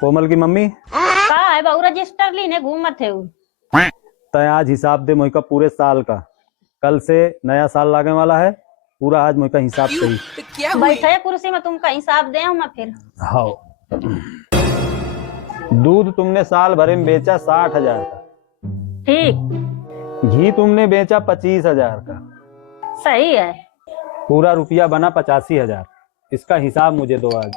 कोमल की मम्मी का है बहु रजिस्टर लीने घूमत थे उ। तय आज हिसाब दे मोई का पूरे साल का। कल से नया साल लागने वाला है, पूरा आज मोई का हिसाब सही। बैठे कुर्सी में तुमका हिसाब दे मैं फिर। हाँ, दूध तुमने साल भर में बेचा 60,000 का। ठीक, घी तुमने बेचा 25,000 का। सही है। पूरा रुपया बना 85,000। इसका हिसाब मुझे दो आज।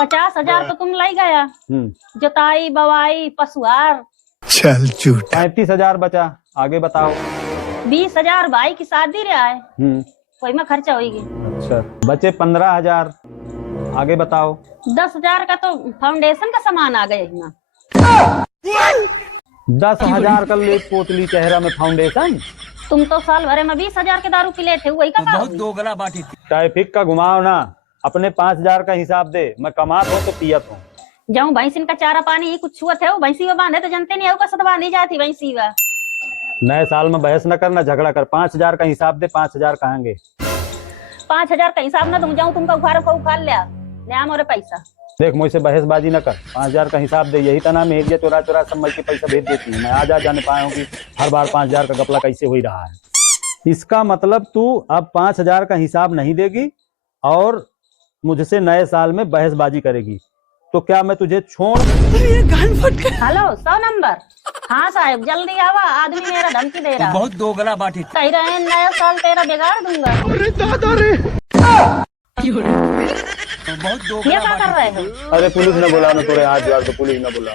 50,000 तो तुम लाई गया, जोताई बवाई पशुहार। चल झूठा। 35,000 बचा, आगे बताओ। 20,000 भाई की शादी रहा है, कोई में खर्चा होगी। अच्छा, बचे 15,000, आगे बताओ। 10,000 का तो फाउंडेशन का सामान आ गया ना। 10,000 का ले पोतली चेहरा में फाउंडेशन। तुम तो साल भरे में 20,000 के दारू पी लेते, वही का बहुत दोगला बाटी थी। ट्रैफिक का घुमाओ ना, अपने 5,000 का हिसाब दे। मैं कमात हूँ तो पियत हूँ। जाऊं भैंसिन का चारा पानी ही कुछ छुअत है, वो भैंसी में बांधे तो जनते नहीं है, वो बांधी जाती भैंसी वा। नए साल में बहस न करना, झगड़ा कर। 5,000 का हिसाब दे। 5,000 कहेंगे। 5,000 का हिसाब ना तुम जाऊं तुमका उखाड़ लिया न्याम और पैसा। देख मुझसे बहसबाजी न कर, 5,000 का हिसाब दे। यही तना मेहरिया चोरा चोरा सब के पैसा भेज देती है। मैं आज जाने पाया हूँ कि हर बार 5,000 का गपला कैसे हो ही रहा है। इसका मतलब तू अब 5,000 का हिसाब नहीं देगी और मुझसे नए साल में बहसबाजी करेगी, तो क्या मैं तुझे छोड़? Hello 100 number. हाँ साहब जल्दी आवा, आदमी मेरा धमकी दे रहा। बहुत दोगला बाटी थी। कह रहे हैं नया साल तेरा बिगाड़ दूंगा। अरे दादा रे। बहुत ये दोगला क्या कर रहे हो? अरे पुलिस ने बुला, ना तोरे हाथ जोड़, तो पुलिस ने बुला।